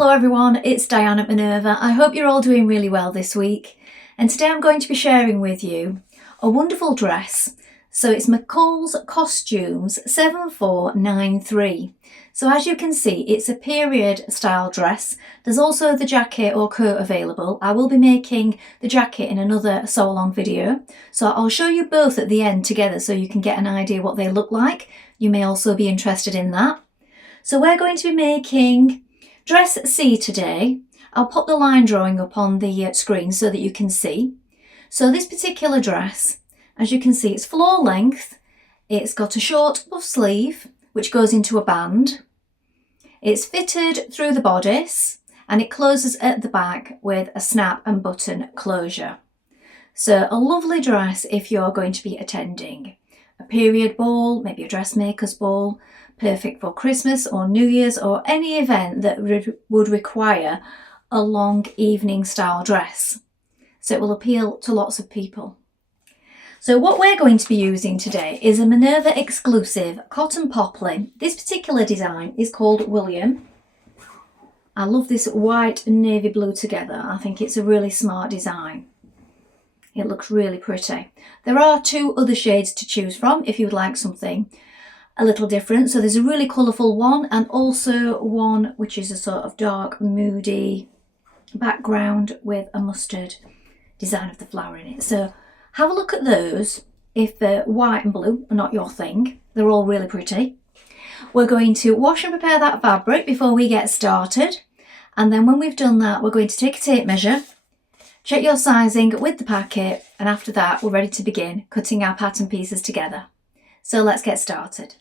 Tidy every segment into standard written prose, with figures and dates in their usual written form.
Hello everyone, it's Dianne at Minerva. I hope you're all doing really well this week. And today I'm going to be sharing with you a wonderful dress. So it's McCall's Costumes 7493. So as you can see, it's a period style dress. There's also the jacket or coat available. I will be making the jacket in another Sewalong video. So I'll show you both at the end together so you can get an idea what they look like. You may also be interested in that. So we're going to be making Dress C today. I'll pop the line drawing up on the screen so that you can see. So this particular dress, as you can see, it's floor length. It's got a short puff sleeve which goes into a band. It's fitted through the bodice and it closes at the back with a snap and button closure. So a lovely dress if you're going to be attending a period ball, maybe a dressmaker's ball, perfect for Christmas or New Year's or any event that would require a long evening style dress. So it will appeal to lots of people. So what we're going to be using today is a Minerva exclusive cotton poplin. This particular design is called William. I love this white and navy blue together. I think it's a really smart design. It looks really pretty. There are two other shades to choose from if you would like something a little different. So there's a really colourful one and also one which is a sort of dark, moody background with a mustard design of the flower in it. So have a look at those if white and blue are not your thing. They're all really pretty. We're going to wash and prepare that fabric before we get started. And then when we've done that, we're going to take a tape measure, check your sizing with the packet, and after that, we're ready to begin cutting our pattern pieces together. So let's get started.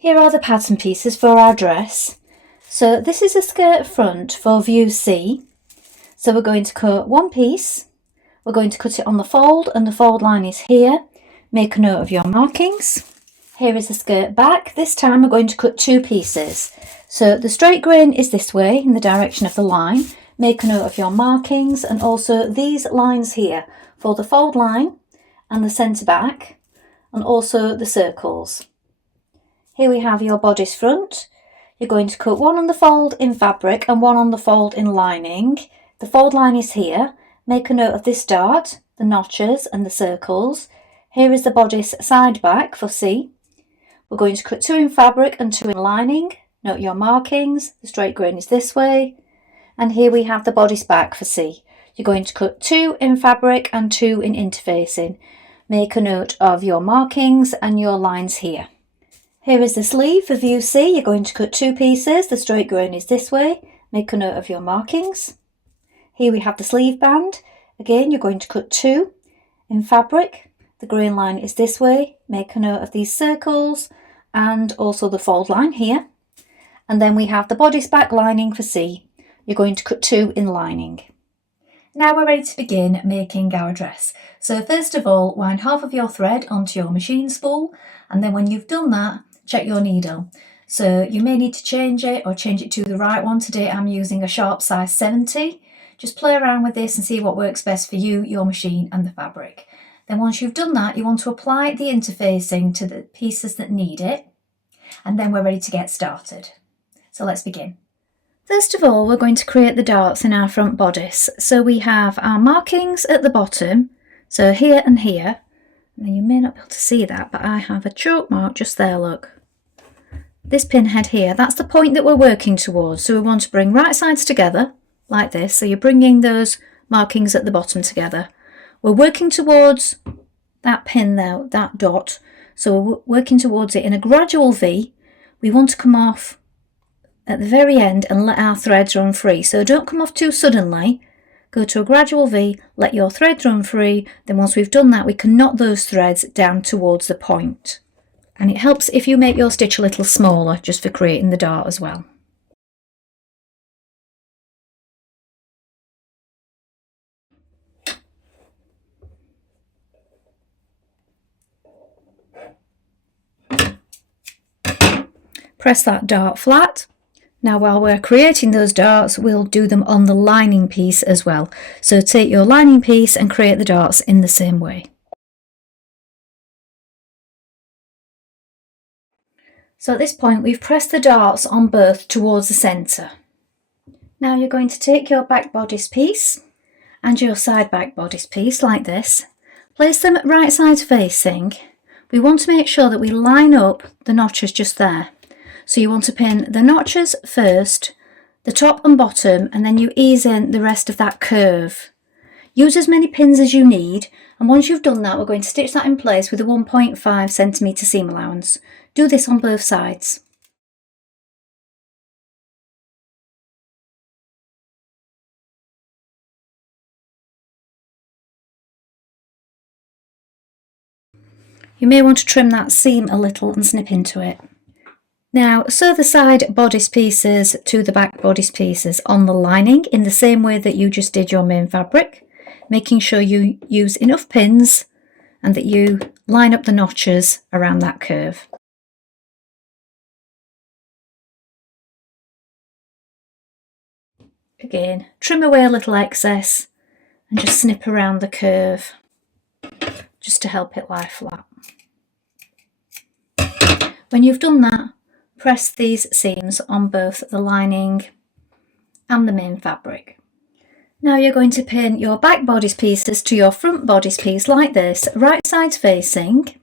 Here are the pattern pieces for our dress. So this is a skirt front for view C. So we're going to cut one piece. We're going to cut it on the fold and the fold line is here. Make a note of your markings. Here is the skirt back. This time we're going to cut two pieces. So the straight grain is this way in the direction of the line. Make a note of your markings and also these lines here for the fold line and the centre back and also the circles. Here we have your bodice front. You're going to cut one on the fold in fabric and one on the fold in lining. The fold line is here. Make a note of this dart, the notches and the circles. Here is the bodice side back for C. We're going to cut two in fabric and two in lining. Note your markings. The straight grain is this way. And here we have the bodice back for C. You're going to cut two in fabric and two in interfacing. Make a note of your markings and your lines here. Here is the sleeve for view C. You're going to cut two pieces. The straight grain is this way. Make a note of your markings. Here we have the sleeve band. Again, you're going to cut two in fabric. The grain line is this way. Make a note of these circles and also the fold line here. And then we have the bodice back lining for C. You're going to cut two in lining. Now we're ready to begin making our dress. So first of all, wind half of your thread onto your machine spool, and then when you've done that, check your needle. So you may need to change it or change it to the right one. Today I'm using a sharp size 70. Just play around with this and see what works best for you, your machine and the fabric. Then once you've done that, you want to apply the interfacing to the pieces that need it, and then we're ready to get started. So let's begin. First of all, we're going to create the darts in our front bodice. So we have our markings at the bottom, so here and here. Now you may not be able to see that, but I have a chalk mark just there, look. This pinhead here, that's the point that we're working towards. So we want to bring right sides together, like this. So you're bringing those markings at the bottom together. We're working towards that pin there, that dot. So we're working towards it in a gradual V. We want to come off at the very end and let our threads run free. So don't come off too suddenly. Go to a gradual V, let your thread run free. Then once we've done that, we can knot those threads down towards the point. And it helps if you make your stitch a little smaller, just for creating the dart as well. Press that dart flat. Now while we're creating those darts, we'll do them on the lining piece as well. So take your lining piece and create the darts in the same way. So at this point we've pressed the darts on both towards the centre. Now you're going to take your back bodice piece and your side back bodice piece like this, place them right sides facing. We want to make sure that we line up the notches just there. So you want to pin the notches first, the top and bottom, and then you ease in the rest of that curve. Use as many pins as you need, and once you've done that, we're going to stitch that in place with a 1.5 centimetre seam allowance. Do this on both sides. You may want to trim that seam a little and snip into it. Now sew the side bodice pieces to the back bodice pieces on the lining in the same way that you just did your main fabric, making sure you use enough pins and that you line up the notches around that curve. Again, trim away a little excess and just snip around the curve just to help it lie flat. When you've done that, press these seams on both the lining and the main fabric. Now you're going to pin your back bodice pieces to your front bodice piece like this, right sides facing.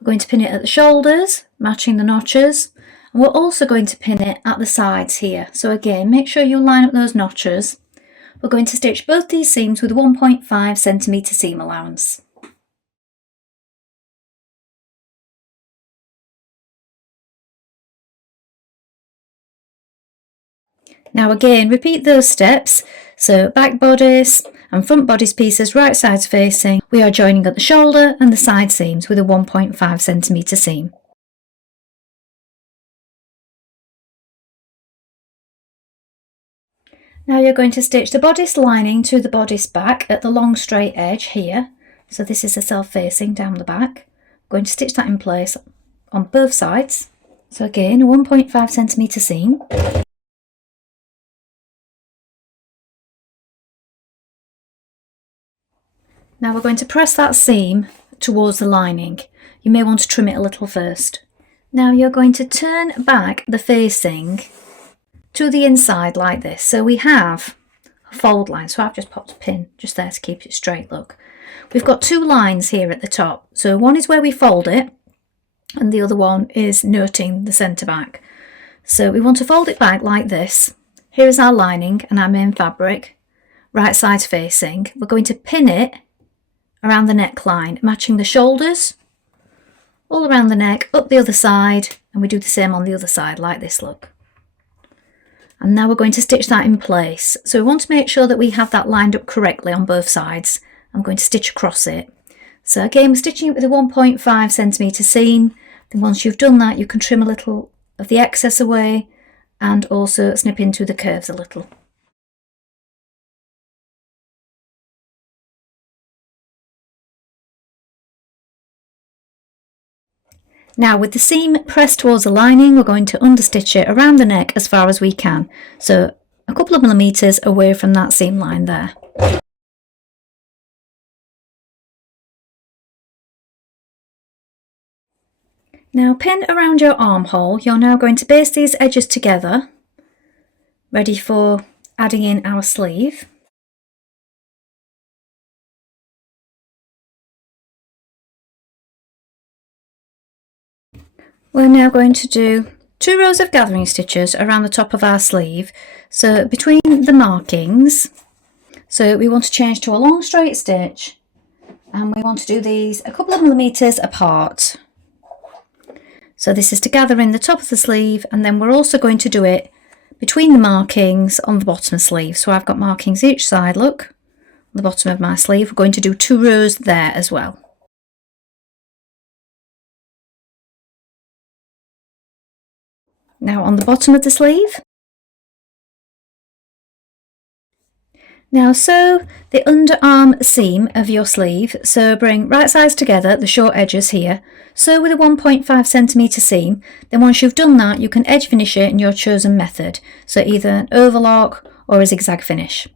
We're going to pin it at the shoulders, matching the notches, and we're also going to pin it at the sides here. So again, make sure you line up those notches. We're going to stitch both these seams with a 1.5 centimetre seam allowance. Now again, repeat those steps. So back bodice and front bodice pieces right sides facing. We are joining at the shoulder and the side seams with a 1.5 centimetre seam. Now you're going to stitch the bodice lining to the bodice back at the long straight edge here. So this is a self-facing down the back. I'm going to stitch that in place on both sides. So again, a 1.5 centimetre seam. Now we're going to press that seam towards the lining. You may want to trim it a little first. Now you're going to turn back the facing to the inside like this. So we have a fold line. So I've just popped a pin just there to keep it straight, look. We've got two lines here at the top. So one is where we fold it and the other one is noting the centre back. So we want to fold it back like this. Here is our lining and our main fabric, right sides facing. We're going to pin it around the neckline, matching the shoulders, all around the neck, up the other side, and we do the same on the other side like this, look. And now we're going to stitch that in place. So we want to make sure that we have that lined up correctly on both sides. I'm going to stitch across it. So again, we're stitching it with a 1.5 centimetre seam. Then once you've done that, you can trim a little of the excess away and also snip into the curves a little. Now with the seam pressed towards the lining, we're going to understitch it around the neck as far as we can. So a couple of millimetres away from that seam line there. Now pin around your armhole. You're now going to baste these edges together, ready for adding in our sleeve. We're now going to do 2 rows of gathering stitches around the top of our sleeve, so between the markings. So we want to change to a long straight stitch and we want to do these a couple of millimetres apart. So this is to gather in the top of the sleeve, and then we're also going to do it between the markings on the bottom sleeve. So I've got markings each side, look, on the bottom of my sleeve. We're going to do 2 rows there as well. Now on the bottom of the sleeve. Now sew the underarm seam of your sleeve, so bring right sides together, the short edges here, sew with a 1.5 centimetre seam. Then once you've done that, you can edge finish it in your chosen method, so either an overlock or a zigzag finish.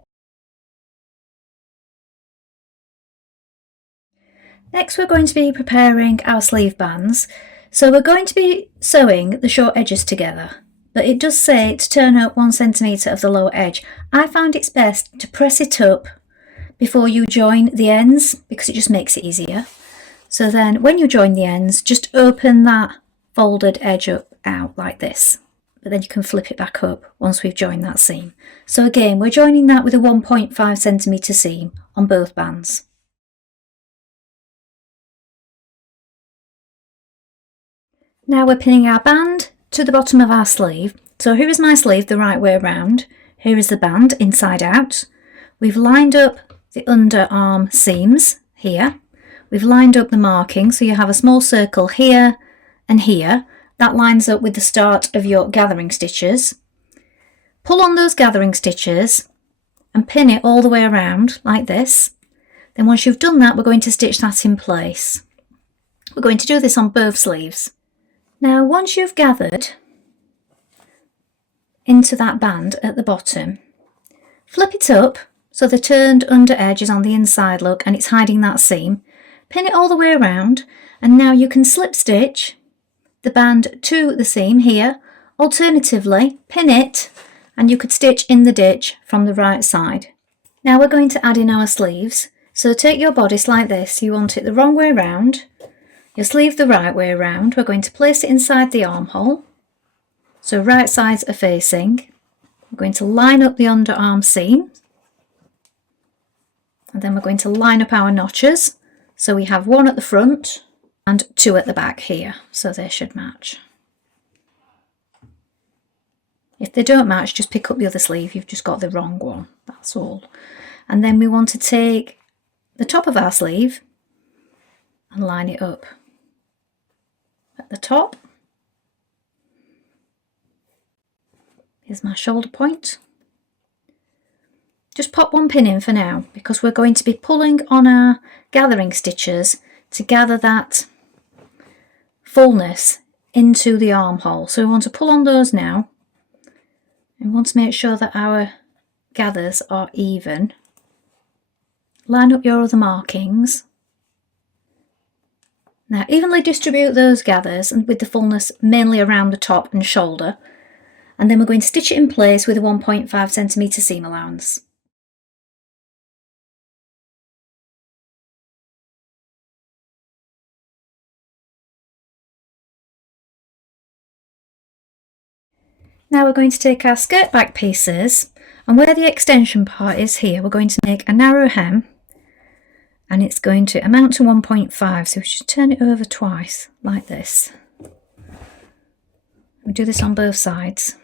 Next we're going to be preparing our sleeve bands. So we're going to be sewing the short edges together. but it does say to turn up 1 centimetre of the lower edge. I find it's best to press it up before you join the ends because it just makes it easier. So then when you join the ends, just open that folded edge up out like this, but then you can flip it back up once we've joined that seam. So again, we're joining that with a 1.5 centimetre seam on both bands. Now we're pinning our band to the bottom of our sleeve. So here is my sleeve the right way around. Here is the band inside out. We've lined up the underarm seams here. We've lined up the marking, so you have a small circle here and here. That lines up with the start of your gathering stitches. Pull on those gathering stitches and pin it all the way around like this. Then once you've done that, we're going to stitch that in place. We're going to do this on both sleeves. Now once you've gathered into that band at the bottom, flip it up so the turned under edge is on the inside look and it's hiding that seam. Pin it all the way around, and now you can slip stitch the band to the seam here. Alternatively, pin it and you could stitch in the ditch from the right side. Now we're going to add in our sleeves. So take your bodice like this. You want it the wrong way around, your sleeve the right way around. We're going to place it inside the armhole, so right sides are facing. We're going to line up the underarm seam, and then we're going to line up our notches. So we have 1 at the front and 2 at the back here, so they should match. If they don't match, just pick up the other sleeve. You've just got the wrong one, that's all. And then we want to take the top of our sleeve and line it up at the top. Here's my shoulder point. Just pop 1 pin in for now because we're going to be pulling on our gathering stitches to gather that fullness into the armhole. So we want to pull on those now. We want to make sure that our gathers are even. Line up your other markings. Now evenly distribute those gathers and with the fullness mainly around the top and shoulder, and then we're going to stitch it in place with a 1.5 centimetre seam allowance. Now we're going to take our skirt back pieces, and where the extension part is here, we're going to make a narrow hem, and it's going to amount to 1.5, so we should turn it over twice like this. We do this on both sides.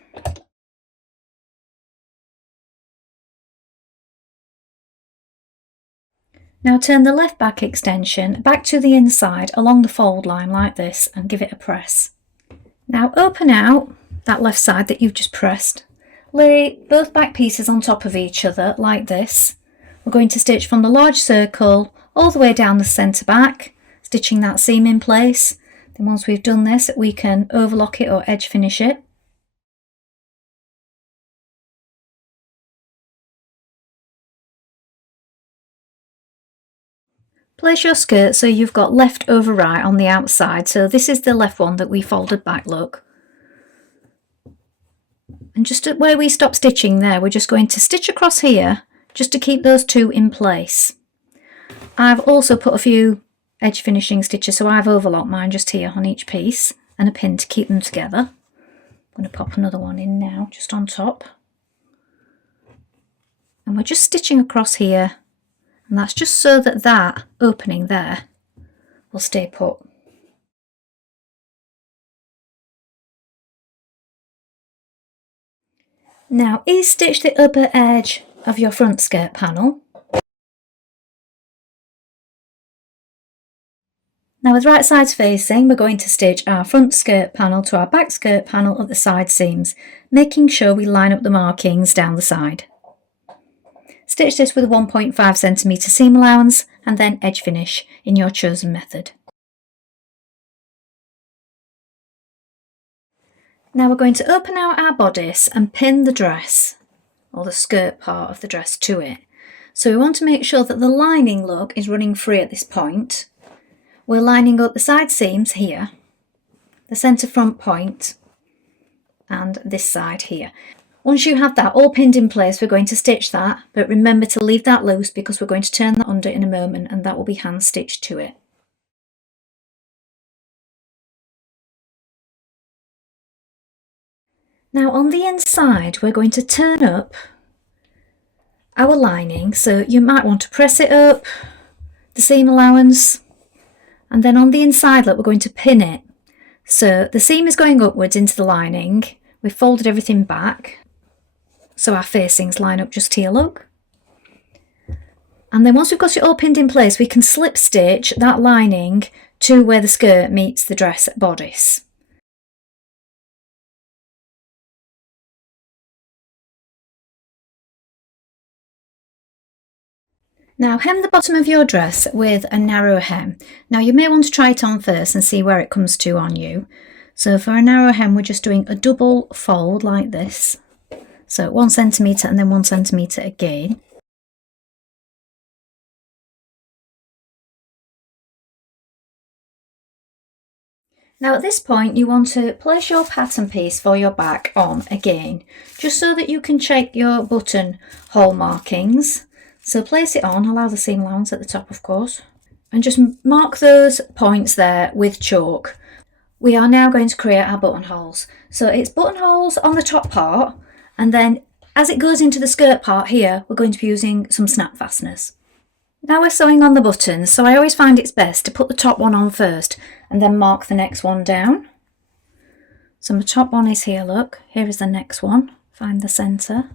Now turn the left back extension back to the inside along the fold line like this and give it a press. Now open out that left side that you've just pressed. Lay both back pieces on top of each other like this. We're going to stitch from the large circle all the way down the centre back, stitching that seam in place. Then once we've done this, we can overlock it or edge finish it. Place your skirt so you've got left over right on the outside. So this is the left one that we folded back, look. And just at where we stop stitching there, we're just going to stitch across here just to keep those 2 in place. I've also put a few edge finishing stitches, so I've overlocked mine just here on each piece and a pin to keep them together. I'm going to pop another one in now just on top. And we're just stitching across here, and that's just so that that opening there will stay put. Now ease stitch the upper edge of your front skirt panel. Now with right sides facing, we're going to stitch our front skirt panel to our back skirt panel at the side seams, making sure we line up the markings down the side. Stitch this with a 1.5 centimetre seam allowance and then edge finish in your chosen method. Now we're going to open out our bodice and pin the dress, or the skirt part of the dress, to it. So we want to make sure that the lining look is running free at this point. We're lining up the side seams here, the centre front point, and this side here. Once you have that all pinned in place, we're going to stitch that, but remember to leave that loose because we're going to turn that under in a moment and that will be hand stitched to it. Now on the inside, we're going to turn up our lining, so you might want to press it up, the seam allowance, and then on the inside, look, we're going to pin it. So the seam is going upwards into the lining. We've folded everything back, so our facings line up just here, look. And then once we've got it all pinned in place, we can slip stitch that lining to where the skirt meets the dress bodice. Now hem the bottom of your dress with a narrow hem. Now you may want to try it on first and see where it comes to on you. So for a narrow hem, we're just doing a double fold like this. So 1 centimetre and then 1 centimetre again. Now at this point you want to place your pattern piece for your back on again, just so that you can check your button hole markings. So place it on, allow the seam allowance at the top of course, and just mark those points there with chalk. We are now going to create our buttonholes. So it's buttonholes on the top part, and then as it goes into the skirt part here, we're going to be using some snap fasteners. Now we're sewing on the buttons, so I always find it's best to put the top one on first and then mark the next one down. So my top one is here, look, here is the next one. Find the centre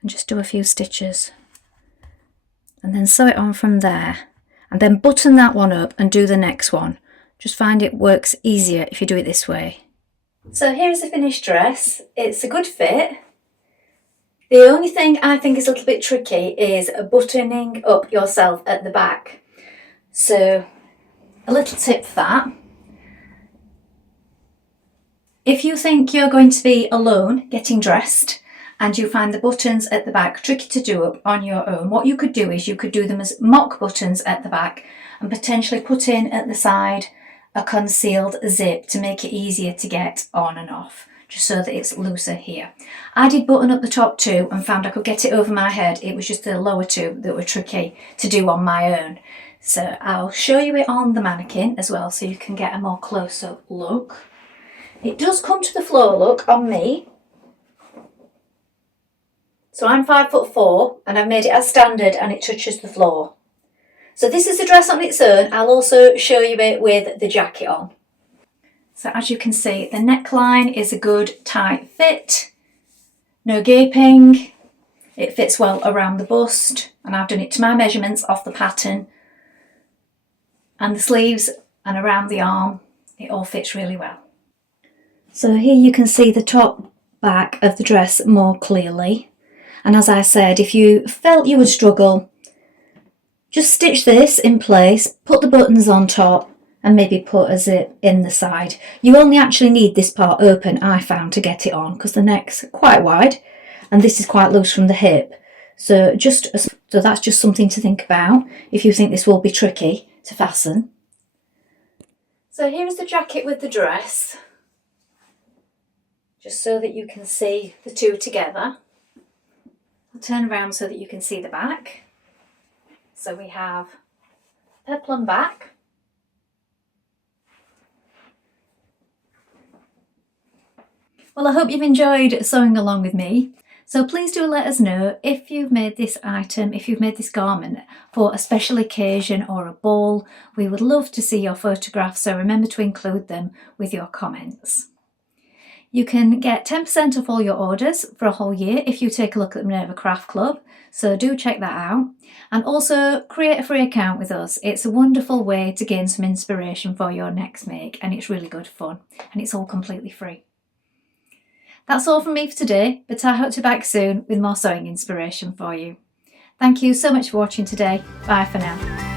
and just do a few stitches and then sew it on from there, and then button that one up and do the next one. Just find it works easier if you do it this way. So here's the finished dress. It's a good fit. The only thing I think is a little bit tricky is buttoning up yourself at the back. So a little tip for that. If you think you're going to be alone getting dressed and you find the buttons at the back tricky to do up on your own, what you could do is you could do them as mock buttons at the back and potentially put in at the side a concealed zip to make it easier to get on and off, just so that it's looser here. I did button up the top two and found I could get it over my head. It was just the lower two that were tricky to do on my own. So I'll show you it on the mannequin as well so you can get a more close-up look. It does come to the floor look on me. So I'm 5'4" and I've made it as standard and it touches the floor. So this is the dress on its own. I'll also show you it with the jacket on. So as you can see, the neckline is a good tight fit, no gaping, it fits well around the bust, and I've done it to my measurements off the pattern, and the sleeves and around the arm, it all fits really well. So here you can see the top back of the dress more clearly, and as I said, if you felt you would struggle, just stitch this in place, put the buttons on top, and maybe put a zip in the side. You only actually need this part open, I found, to get it on, because the neck's quite wide and this is quite loose from the hip. So that's just something to think about if you think this will be tricky to fasten. So here's the jacket with the dress, just so that you can see the two together. I'll turn around so that you can see the back. So we have peplum back. Well, I hope you've enjoyed sewing along with me. So please do let us know if you've made this item, if you've made this garment for a special occasion or a ball. We would love to see your photographs, so remember to include them with your comments. You can get 10% off all your orders for a whole year if you take a look at the Minerva Craft Club, so do check that out. And also create a free account with us. It's a wonderful way to gain some inspiration for your next make, and it's really good fun, and it's all completely free. That's all from me for today, but I hope to be back soon with more sewing inspiration for you. Thank you so much for watching today. Bye for now.